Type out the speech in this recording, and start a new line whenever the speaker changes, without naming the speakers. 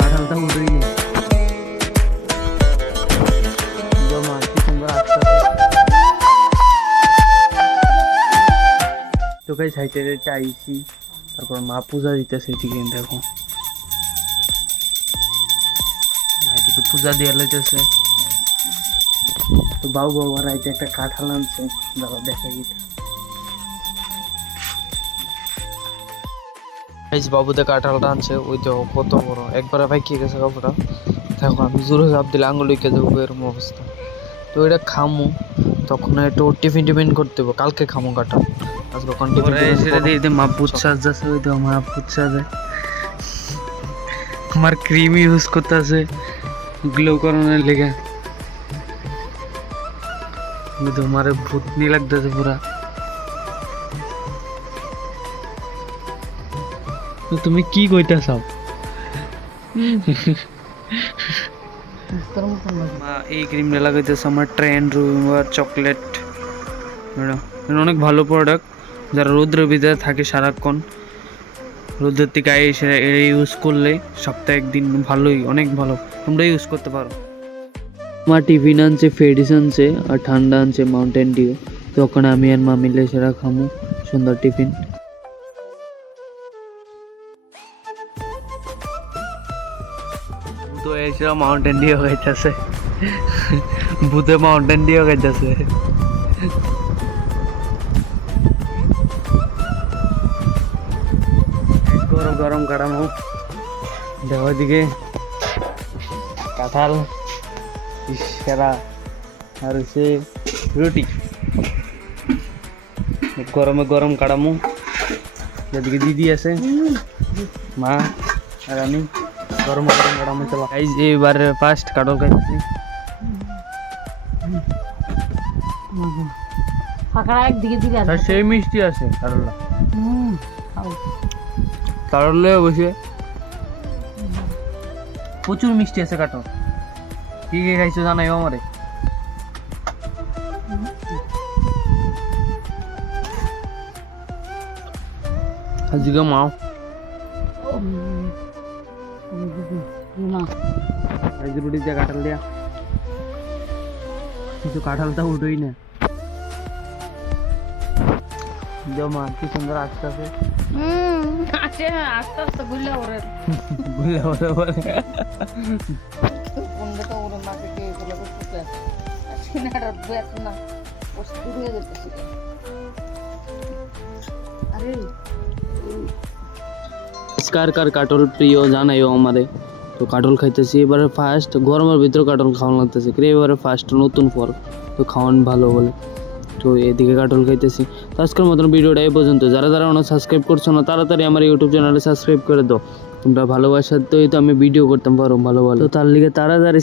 কাঁঠালটা উঠেই নেই আসতে তোকে সাইতে আইসি তারপর মা পূজা দিতেছে এদিকে দেখো। এদিকে পূজা দিয়ে লইতেছে তো বাবু বাবা, রাইতে একটা কাঁঠাল আনছে, দাদা, দেখা গিয়ে এই যে বাবুতে কাঁঠালটা আনছে ওই তো কত বড়। একবারে ভাই কি গেছে কাপড়টা। দেখো আমি জোরে চাপ দিলে আঙুল লিখে দেবো এরকম অবস্থা। তো এটা খামু তখন একটু টিফিন টিফিন করতে হবে কালকে খামু কাঁঠাল। আজকে কখন টিফিন সেটা দিয়ে মা পুচ্ছাস যাচ্ছে ওই তো মা পুচ্ছাসে আমার ক্রিম ইউজ করতেছে গ্লো করানোর লেগে। ওই তো আমার ভূতনি লাগতেছে পুরা। তুমি কি কইতা চাও মা এই ক্রিমটা লাগাইতেছে আমার ট্রেন রুমার চকলেট। এটা এটা অনেক ভালো প্রোডাক্ট যারা রৌদ্রের ভিতরে থাকে সারাক্ষণ। রৌদ্রের থেকে এসে ইউজ করলে সপ্তাহে একদিন ভালোই অনেক ভালো। তোমরা ইউজ করতে পারো। মা টিফিন আনছে ফেডিস আনছে আর ঠান্ডা আনছে মাউন্টেন ডিউ তো ওখানে আমি আর মা মিলে সেটা খামু সুন্দর টিফিন। তো এসে মাউন্টেন ডিউ খাইতেছে ভূতে মাউন্টেন ডিউ খাইতেছে গরম গরম কাটামো দেখো দিকে কাঁঠাল সেরা আর হচ্ছে রুটি গরমে গরম কাটামো এদিকে দিদি আছে মা আর আমি গরম গরম কাটামো চলো যে এবারে ফার্স্ট কাটল খাইছি
ফাঁকড়া একদিকে দিলে
আর সেই মিষ্টি আছে কারলা
হুম খাও।
কারলে বসে প্রচুর মিষ্টি আছে কাটো কি কি খাইছো জানাই আমারে। আজকে মাও।
না
আজকে রুটি দিয়ে কাঁঠাল দিয়া কিন্তু কাঁঠালটা উঠোই না জমা কি সুন্দর আসতে আছে
হুম আছে আস্তে আস্তে বুঝলে ওরে
বুঝলে বলে বলে
কোনটা তো ওরে মাকে কে এগুলো করতে আজকে না আর বেত না ও শুরু হয়ে যেতেছে আরে
কার কার কাটল প্রিয় জানাইও আমারে। তো কাটল খাইতেছি, এবারে ফার্স্ট গরমের ভিতরে কাটল খাওয়ান লাগতেছে। কে এবারে ফার্স্ট নতুন ফল, তো খাওয়ান ভালো বলে। তো এদিকে কাটল খাইতেছি। তো আজকের মতন ভিডিওটা এই পর্যন্ত। যারা যারা অনেক সাবস্ক্রাইব করছ না, তাড়াতাড়ি আমার ইউটিউব চ্যানেলে সাবস্ক্রাইব করে দাও। তোমরা ভালোবাসার তো আমি ভিডিও করতাম পারো ভালো ভালো তার লিগে তাড়াতাড়ি